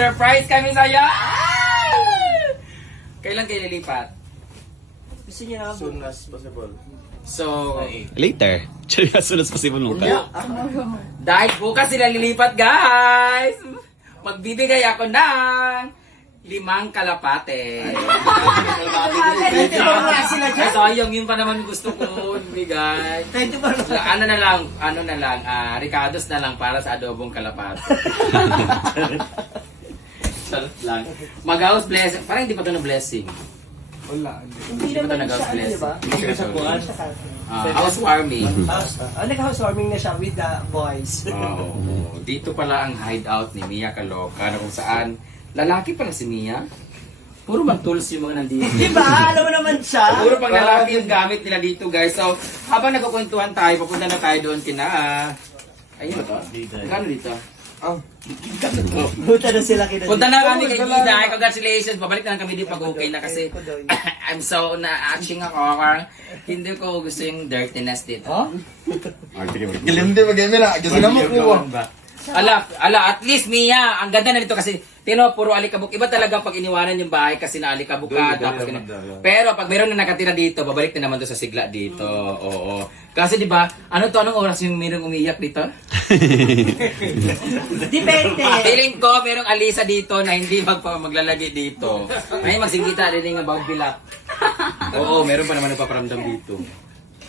surprise kami sa'yo! Kailan kayo lilipat? Gusto niya na Soon as possible. So, Later. As soon as possible mo ka. dahil bukas sila lilipat, guys! Magbibigay ako ng 5 kalapate. Sayang yun pa naman gusto ko bigay. Ano na lang, ricados na lang para sa adobong kalapate. Charot lang. Mag-house blessing. Parang hindi pa ito na blessing. Wala. Hindi pa ito nag-house Di blessing. ba? Hindi ko siya kuhan. Housewarming. Nag-housewarming na siya with the boys. Oo. Dito pala ang hideout ni Mia Kaloka na kung saan lalaki pala si Mia. Puro bang tools yung mga nandito. Di ba? Alam mo naman siya. Puro pang lalaki yung gamit nila dito, guys. So, habang nagkukwentuhan tayo, papunta na tayo doon kina... ayun ba? Gano dito? Buta na sila kina. Punta na kami kay Gida. Congratulations. Babalik na lang kami dito pag okay na kasi I'm so na-aching ako. Hindi ko gusto yung dirtiness dito. Gilimdi ba game na? Kasi naman ko. Ala, at least Mia, ang ganda na nito kasi tino puro alikabok. Iba talaga pag iniwanan yung bahay kasi na alikabok ka. Pero pag meron na nakatira dito, babalik na naman to sa sigla dito. Oo. Kasi di ba, anong oras yung merong umiyak dito? Depende. Feeling ko merong alisa dito na hindi maglalagi dito. Ay magsingkita rin ng bagbilak. Oo, meron pa naman nagpaparamdam dito.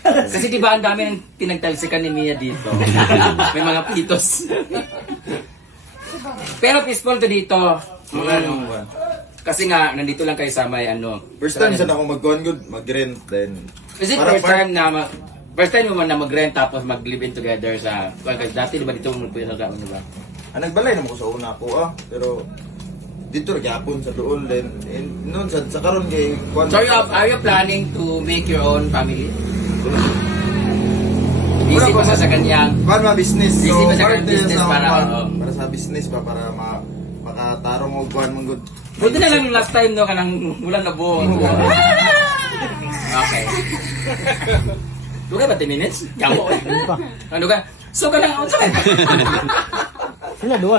Kasi di ba ang dami ng pinagtalsikan ni Mia dito. May mga pitos. Pero peaceful to dito. Kasi nga, nandito lang kayo sa may ano. First time sana ako mag-go good, mag-rent then. Is it first time na first time mo man na mag-rent tapos mag-live-in together sa... Kasi dati di ba dito mo pwede sa ano ba? Nagbalay naman ko sa una ko pero dito gyapon sa doon then noon sa karon kay So are you planning to make your own family? Busy pa sa kanyang... para business. Busy pa sa part kanyang business sa para... para sa business pa para makatarong og kuan mong good. Buti na lang yung last time no, kanang wala na buo. Okay. Duga ba 10 minutes? Gamo. Ano ka? So ka lang outside. Sila dua.